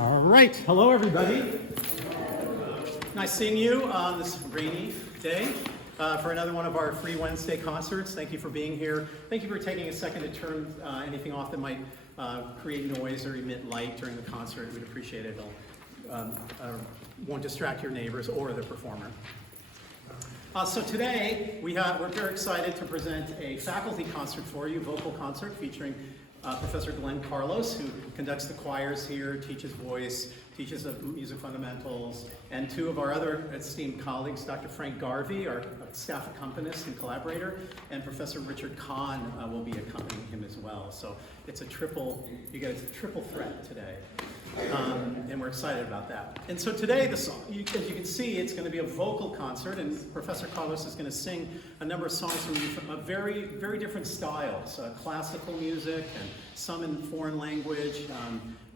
All right, hello everybody. Nice seeing you on this rainy day for another one of our free Wednesday concerts. Thank you for being here. Thank you for taking a second to turn anything off that might create noise or emit light during the concert. We'd appreciate it. It'll won't distract your neighbors or the performer. So today we're very excited to present a faculty concert for you, vocal concert featuring Professor Glenn Carlos, who conducts the choirs here, teaches voice, teaches music fundamentals, and two of our other esteemed colleagues, Dr. Frank Garvey, our staff accompanist and collaborator, and Professor Richard Kahn will be accompanying him as well. So it's you get a triple threat today. And we're excited about that. And so today, as you can see, it's going to be a vocal concert, and Professor Carlos is going to sing a number of songs from very, very different styles, classical music and some in foreign language,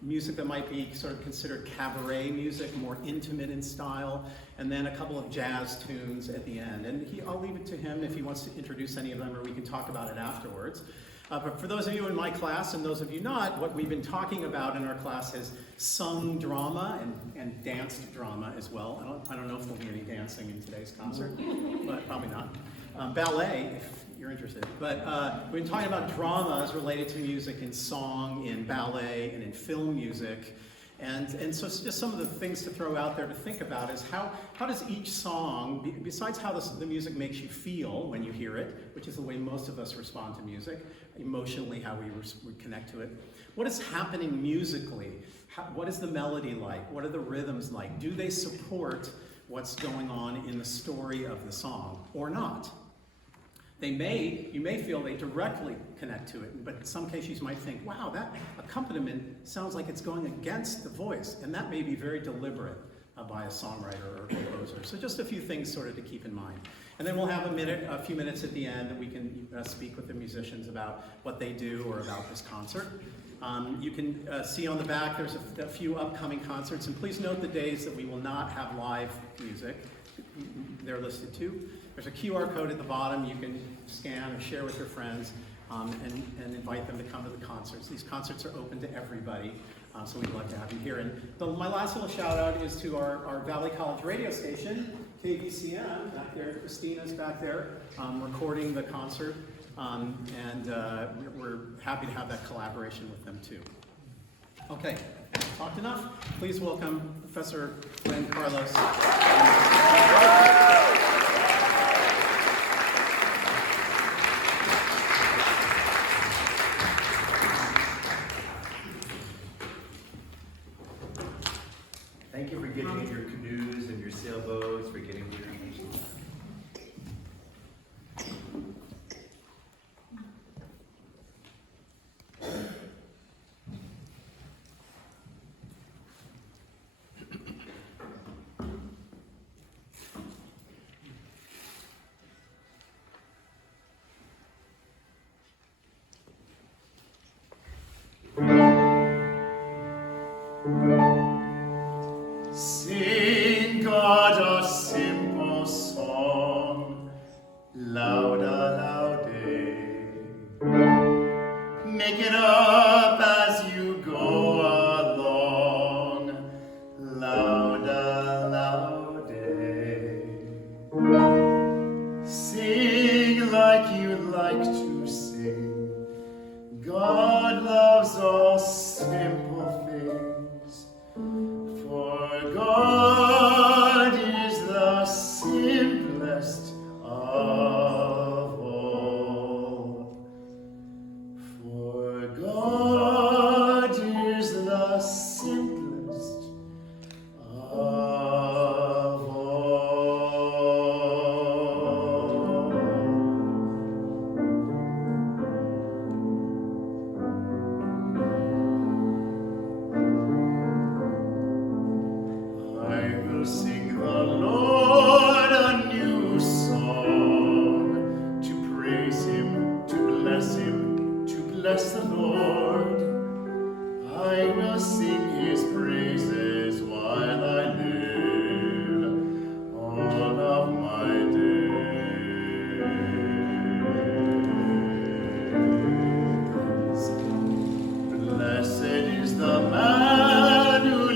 music that might be sort of considered cabaret music, more intimate in style, and then a couple of jazz tunes at the end. And I'll leave it to him if he wants to introduce any of them, or we can talk about it afterwards. But for those of you in my class and those of you not, what we've been talking about in our class is sung drama and danced drama as well. I don't know if there'll be any dancing in today's concert, but probably not. Ballet, if you're interested. But we've been talking about dramas related to music in song, in ballet, and in film music. And so just some of the things to throw out there to think about is how does each song, besides how the music makes you feel when you hear it, which is the way most of us respond to music, emotionally how we connect to it, what is happening musically? What is the melody like? What are the rhythms like? Do they support what's going on in the story of the song or not? You may feel they directly connect to it, but in some cases you might think, wow, that accompaniment sounds like it's going against the voice, and that may be very deliberate by a songwriter or composer. So just a few things sort of to keep in mind. And then we'll have a few minutes at the end that we can speak with the musicians about what they do or about this concert. You can see on the back there's a few upcoming concerts, and please note the days that we will not have live music. They're listed too. There's a QR code at the bottom you can scan or share with your friends and invite them to come to the concerts. These concerts are open to everybody, so we'd love to have you here. And my last little shout out is to our Valley College radio station, KVCM, back there. Christina's back there recording the concert, and we're happy to have that collaboration with them too. Okay, talked enough. Please welcome Professor Glenn Carlos. Thank you for getting in your canoes and your sailboats, for getting here. Sing God a simple song, louder, louder. Make it up as you go along, louder, louder. Sing like you like to sing. God loves all simple things. For God is the simplest of all. For God is the simplest of all. I will sing the Lord a new song, to praise him, to bless the Lord. I will sing his praises while I live all of my days. Blessed is the man who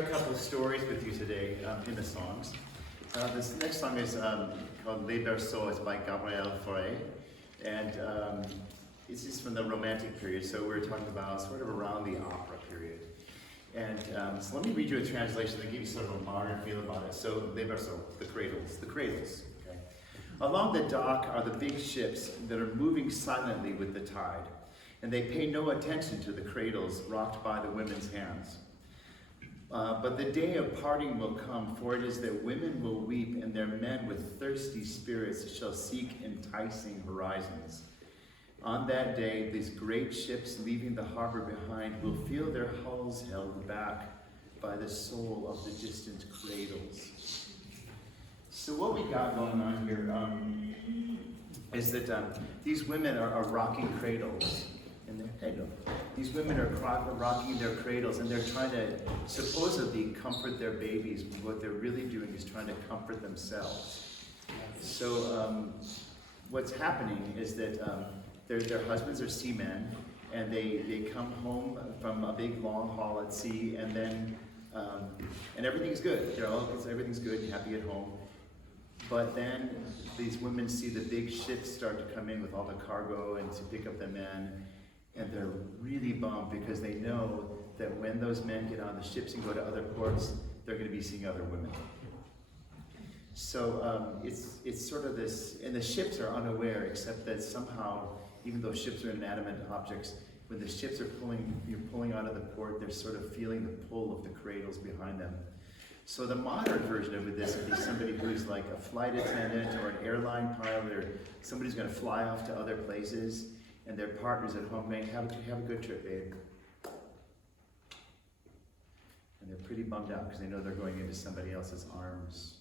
a couple of stories with you today in the songs. This next song is called LAVC. It's by Gabriel Fauré, and it's just from the Romantic period. So we're talking about sort of around the opera period. And so let me read you a translation to give you sort of a modern feel about it. So LAVC, the cradles. Okay. Along the dock are the big ships that are moving silently with the tide, and they pay no attention to the cradles rocked by the women's hands. But the day of parting will come, for it is that women will weep, and their men with thirsty spirits shall seek enticing horizons. On that day, these great ships leaving the harbor behind will feel their hulls held back by the soul of the distant cradles. So what we got going on here is that these women are rocking cradles. These women are rocking their cradles, and they're trying to supposedly comfort their babies. What they're really doing is trying to comfort themselves. So what's happening is that their husbands are seamen, and they come home from a big long haul at sea, and then and everything's good. Everything's good and happy at home. But then these women see the big ships start to come in with all the cargo and to pick up the men. And they're really bummed because they know that when those men get on the ships and go to other ports, they're going to be seeing other women. So it's sort of this, and the ships are unaware, except that somehow, even though ships are inanimate objects, when the ships are you're pulling out of the port, they're sort of feeling the pull of the cradles behind them. So the modern version of this would be somebody who's like a flight attendant or an airline pilot, or somebody who's going to fly off to other places. And their partners at home going, have a good trip, babe. And they're pretty bummed out because they know they're going into somebody else's arms.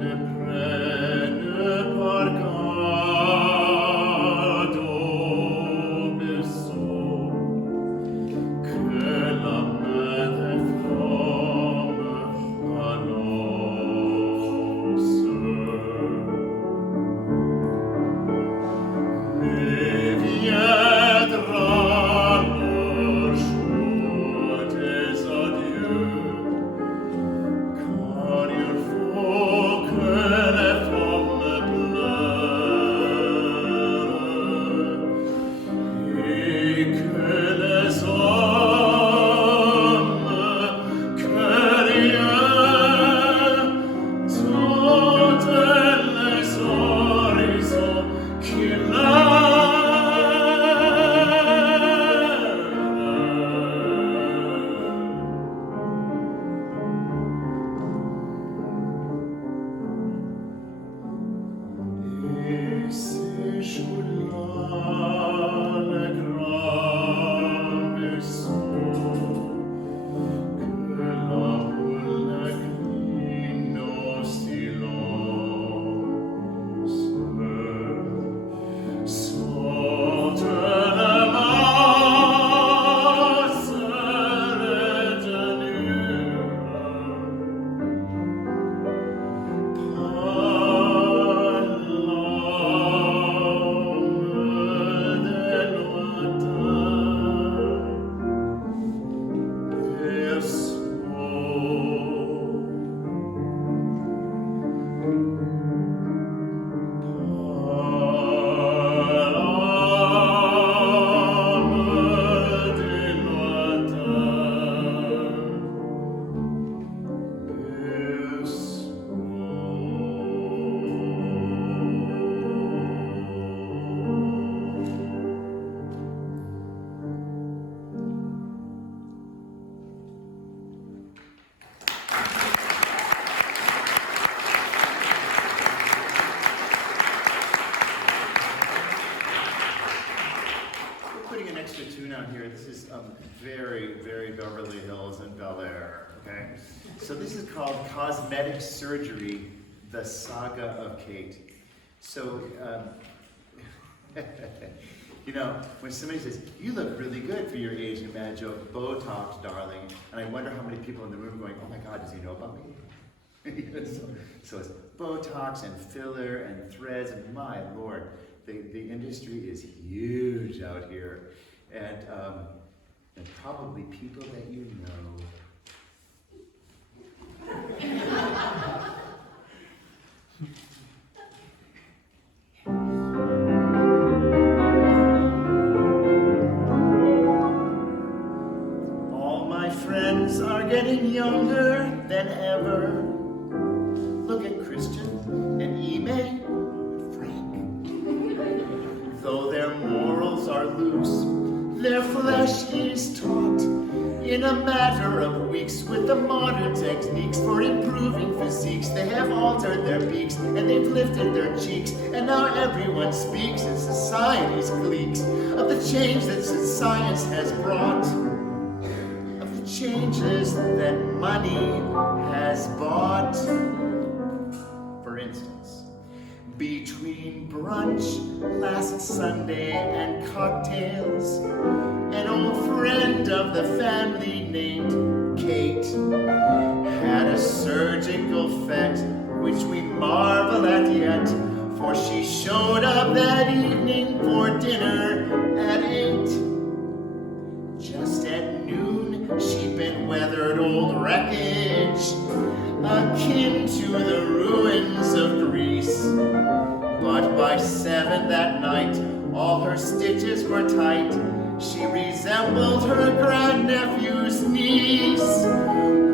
Ne prenne par Beverly Hills and Bel Air, okay? So this is called Cosmetic Surgery, the Saga of Kate. So, you know, when somebody says, you look really good for your age, and bad joke, Botox, darling, and I wonder how many people in the room are going, oh my God, does he know about me? so it's Botox and filler and threads, and my Lord, the industry is huge out here. And probably people that you know. All my friends are getting younger than ever. Look at Christian and Ime, Frank. Though their morals are loose, their flesh is taut in a matter of weeks with the modern techniques for improving physiques. They have altered their beaks and they've lifted their cheeks, and now everyone speaks in society's cliques of the change that science has brought, of the changes that money has bought. For instance, between brunch last Sunday and cocktails, an old friend of the family named Kate had a surgical fete, which we marvel at yet, for she showed up that evening for dinner at 8. Just at noon, she'd been weathered old wreckage, akin to the ruins of Greece. But by 7 that night, all her stitches were tight. She resembled her grandnephew's niece,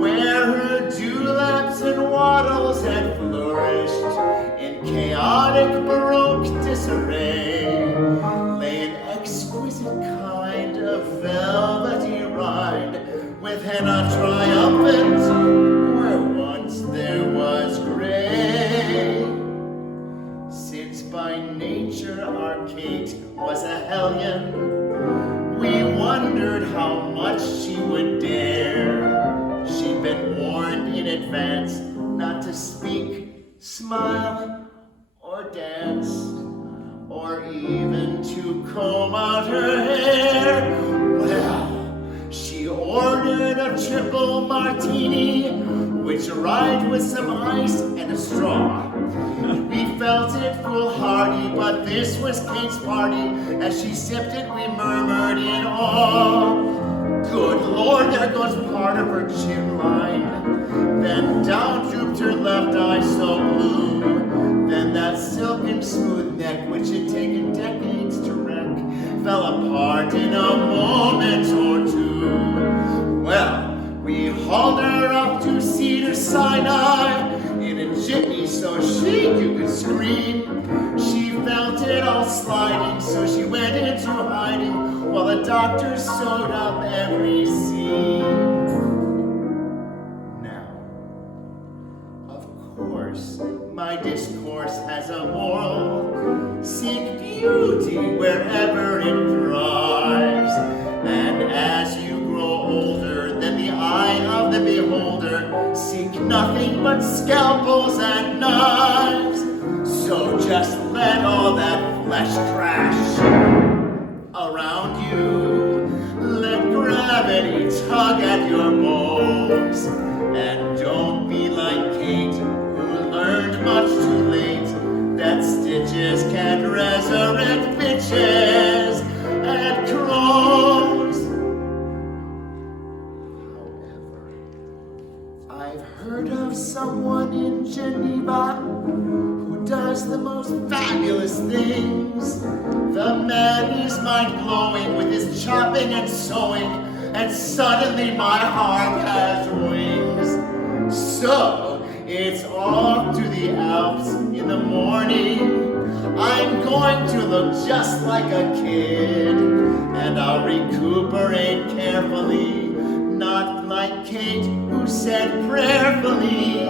where her dewlaps and waddles had flourished in chaotic Baroque disarray. Lay an exquisite kind of velvety rind, with henna triumphant where once there was gray. Since by nature our Kate was a hellion, we wondered how much she would dare. She'd been warned in advance not to speak, smile, or dance, or even to comb out her hair. Well, she ordered a triple martini, which arrived with some ice and a straw. We felt it foolhardy, but this was Kate's party. As she sipped it, we murmured in awe, good Lord, there goes part of her chin line. Then down drooped her left eye so blue. Then that silken smooth neck, which had taken decades to wreck, fell apart in a moment or two. Well, we hauled her up to Cedar Sinai in a jitney so chic you could scream. She felt it all sliding, so she went into hiding while the doctors sewed up every seam. Now, of course, my discourse has a moral. Seek beauty wherever it thrives, and as you grow older than the eye of the beholder, seek nothing but scalpels and knives. So just let all that flesh crash around you. Let gravity tug at your bones. And don't be like Kate, who learned much too late that stitches can't resurrect bitches and crones. I've heard of someone in Geneva who does the most fabulous things. The man is mind-blowing with his chopping and sewing, and suddenly my heart has wings. So it's off to the Alps in the morning. I'm going to look just like a kid, and I'll recuperate carefully, not like Kate, who said prayerfully,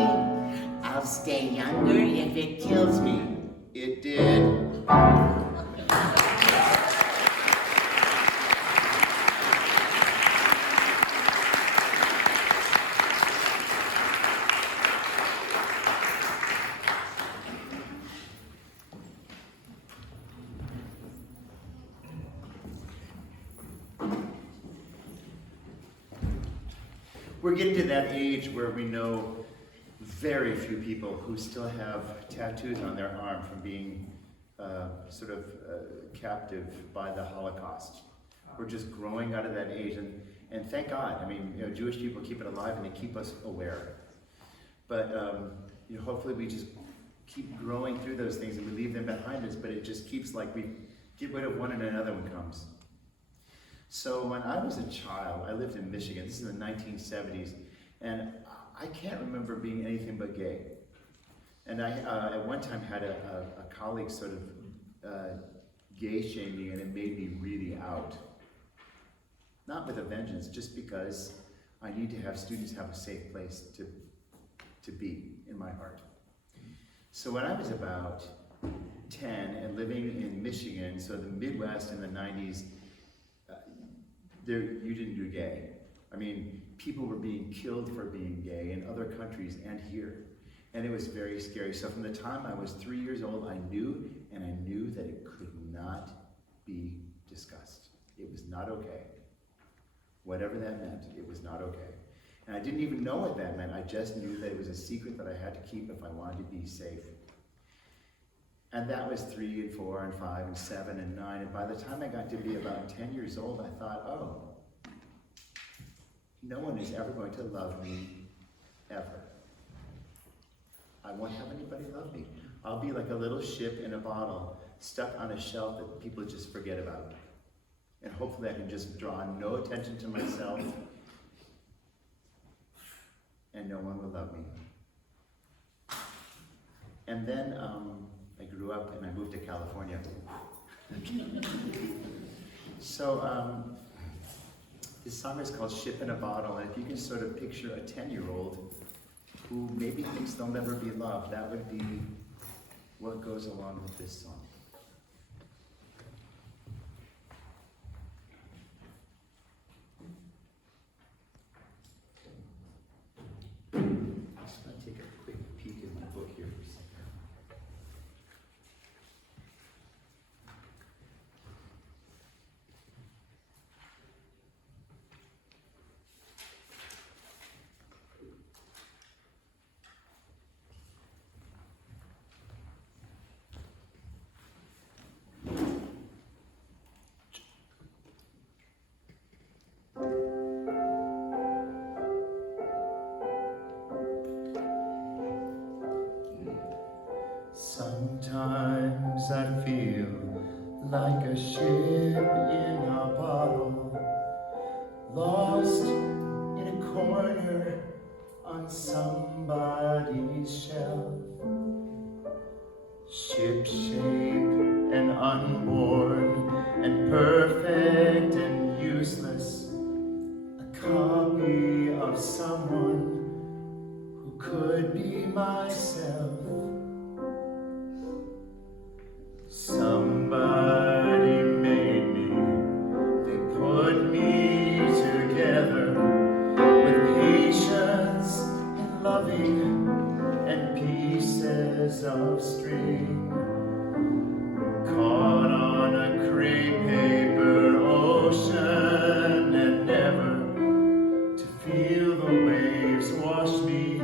I'll stay younger if it kills me. It did. We're getting to that age where we know very few people who still have tattoos on their arm from being captive by the Holocaust. We're just growing out of that age, and thank God. I mean, Jewish people keep it alive and they keep us aware. But hopefully we just keep growing through those things and we leave them behind us, but it just keeps like we get rid of one and another one comes. So when I was a child, I lived in Michigan. This is in the 1970s, and I can't remember being anything but gay. And I, at one time, had a colleague sort of gay shame me, and it made me really out. Not with a vengeance, just because I need to have students have a safe place to be in my heart. So when I was about 10 and living in Michigan, so the Midwest in the 90s, you didn't do gay. I mean, people were being killed for being gay in other countries and here. And it was very scary. So from the time I was 3 years old, I knew that it could not be discussed. It was not okay. Whatever that meant, it was not okay. And I didn't even know what that meant. I just knew that it was a secret that I had to keep if I wanted to be safe. And that was 3 and 4 and 5 and 7 and 9. And by the time I got to be about 10 years old, I thought, oh, no one is ever going to love me, ever. I won't have anybody love me. I'll be like a little ship in a bottle, stuck on a shelf that people just forget about. And hopefully I can just draw no attention to myself, and no one will love me. And then I grew up and I moved to California. So this song is called Ship in a Bottle, and if you can sort of picture a 10-year-old who maybe thinks they'll never be loved, that would be what goes along with this song. I'm just going to take a quick peek in my book here for a second. Sometimes I feel like a ship in a bottle, lost in a corner on somebody's shelf. Ship-shape and unborn and perfect and useless, a copy of someone who could be myself. Somebody made me, they put me together with patience and loving and pieces of string, caught on a crepe paper ocean, and never to feel the waves wash me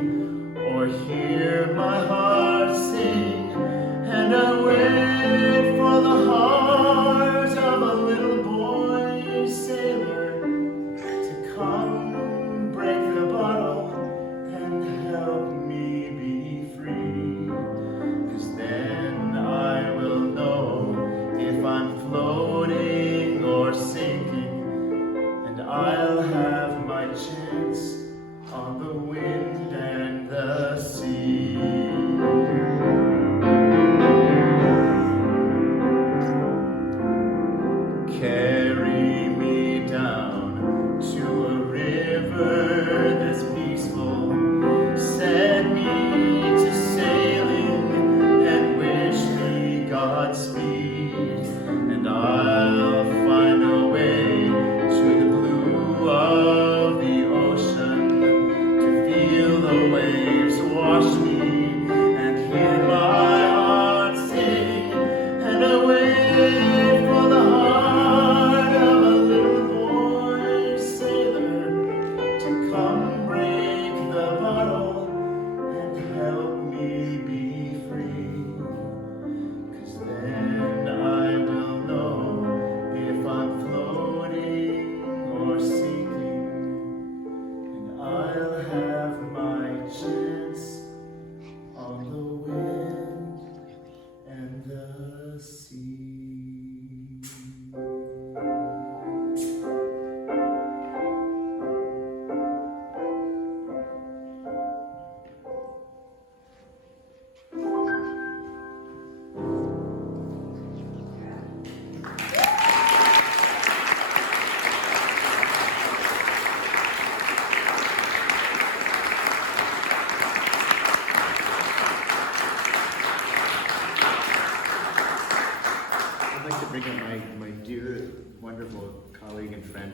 or hear my heart sing. And I wait for the heart of a little boy sailor to come break the bottle and help me be free. 'Cause then I will know if I'm floating or sinking, and I'll have my chance on the wind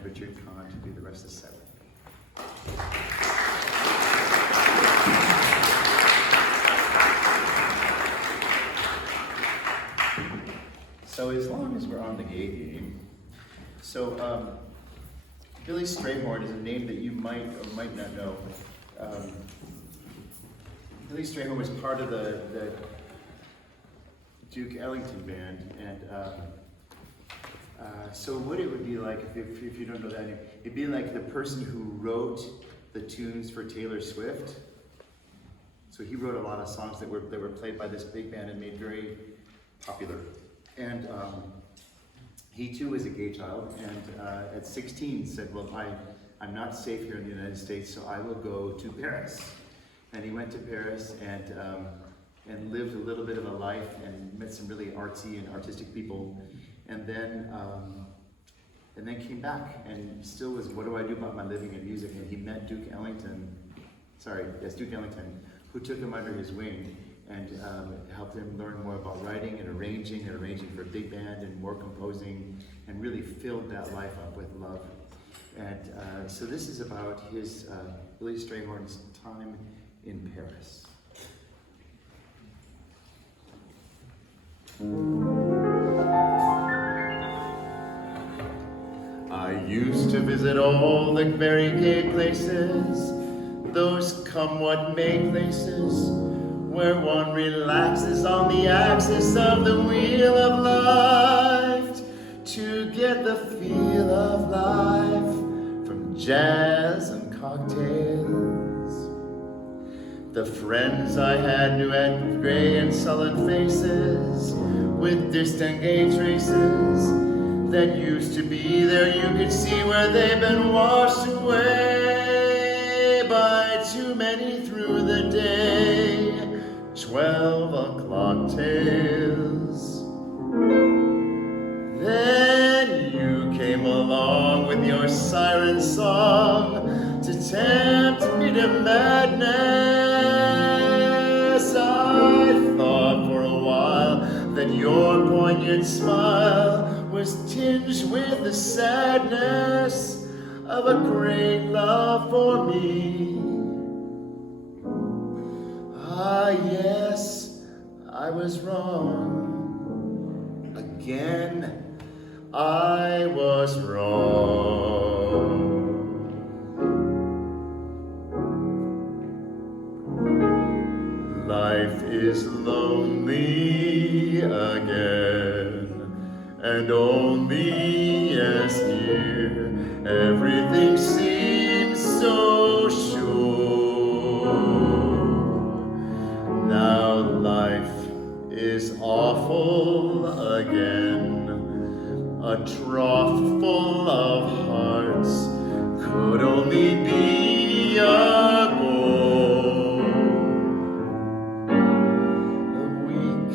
Richard Kahn to do the rest of the set. So as long as we're on the gay game, so Billy Strayhorn is a name that you might or might not know. Billy Strayhorn was part of the Duke Ellington band, and so what it would be like, if you don't know that name, it'd be like the person who wrote the tunes for Taylor Swift. So he wrote a lot of songs that were played by this big band and made very popular. And he too was a gay child, and at 16 said, well, I'm not safe here in the United States, so I will go to Paris. And he went to Paris and lived a little bit of a life and met some really artsy and artistic people. And then came back and still was, what do I do about my living in music? And he met Duke Ellington, who took him under his wing and helped him learn more about writing and arranging for a big band and more composing, and really filled that life up with love. And so this is about his, Billy Strayhorn's time in Paris. I used to visit all the very gay places, those come what may places, where one relaxes on the axis of the wheel of life to get the feel of life from jazz and cocktails. The friends I had knew had gray and sullen faces with distant gay traces that used to be there. You could see where they've been washed away by too many through the day 12 o'clock tales. Then you came along with your siren song to tempt me to madness. I thought for a while that your poignant smile was tinged with the sadness of a great love for me. Ah, yes, I was wrong. Again, I was wrong. Life is lonely again, and only as near everything seems so sure. Now life is awful again, a trough full of hearts could only be a bore. A week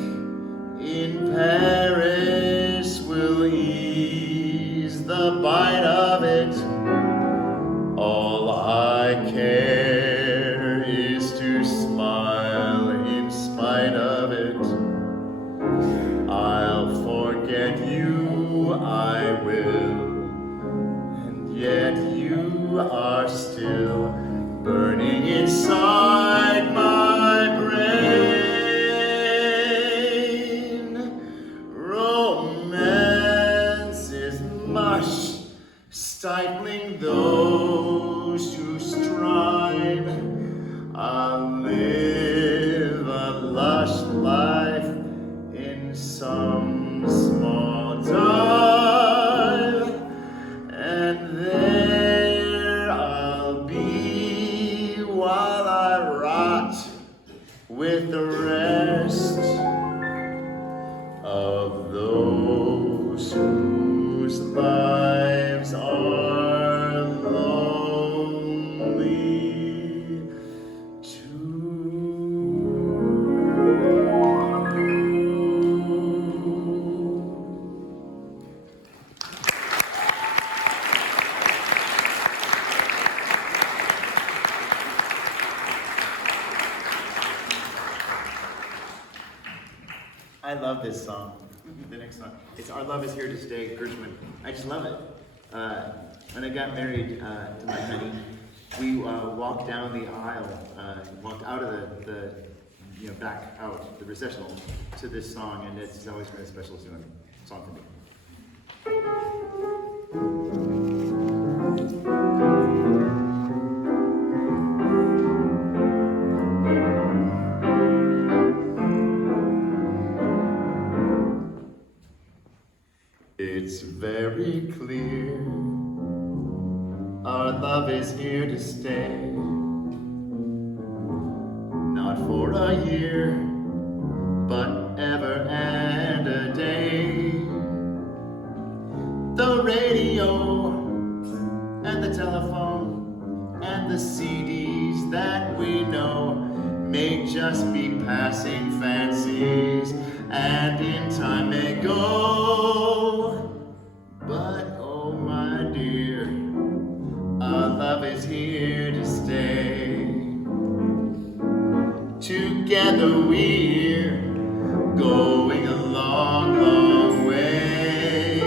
in Paris will ease the bite of it. All I care is to smile in spite of it. I'll forget you, I will, and yet you are still burning inside my brain. Romance is mush, stifling those who strive. I'll live a lush life in some small time, and there I'll be while I rot with the rest of those whose lives are lonely too. I love this song. The next song. It's Our Love Is Here to Stay, Gershwin. I just love it. when I got married to my honey, we walked down the aisle, walked out of the back out, the recessional, to this song, and it's always been a special song for me. It's very clear our love is here to stay, not for a year, but ever and a day. The radio and the telephone and the CDs that we know may just be passing fancies, and in time may go. But oh my dear, our love is here to stay. Together we're going a long, long way.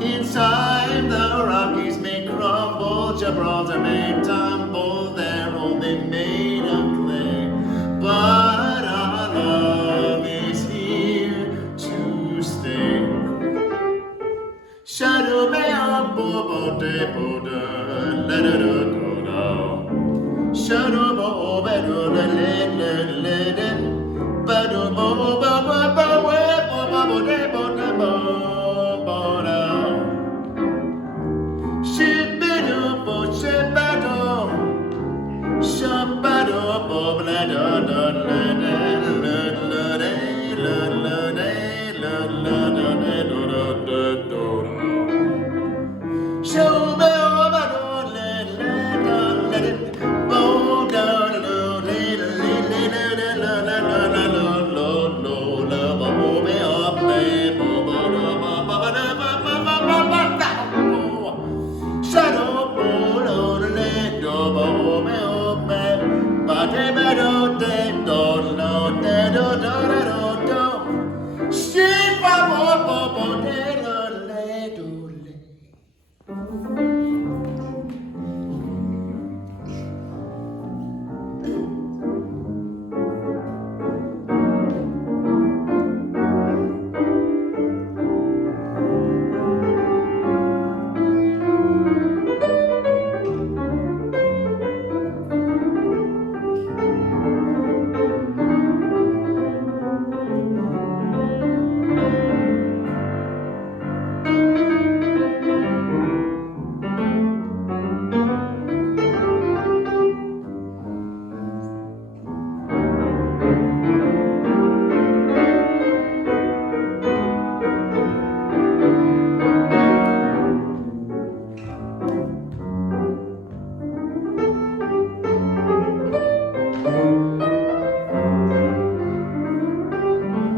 In time the Rockies may crumble, Gibraltar may tumble, they're only made of clay. But our love is here to stay. Shadow me up, bobo de boda, let it go down. Shadow bo bedo, let it, bedo bo bo bo bo bo de boda boda. Shibido bo shibado, shabado bo bledo show me over, let it go down,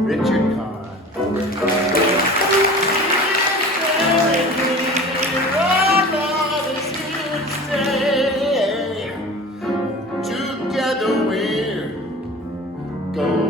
Richard Kahn. Together we're going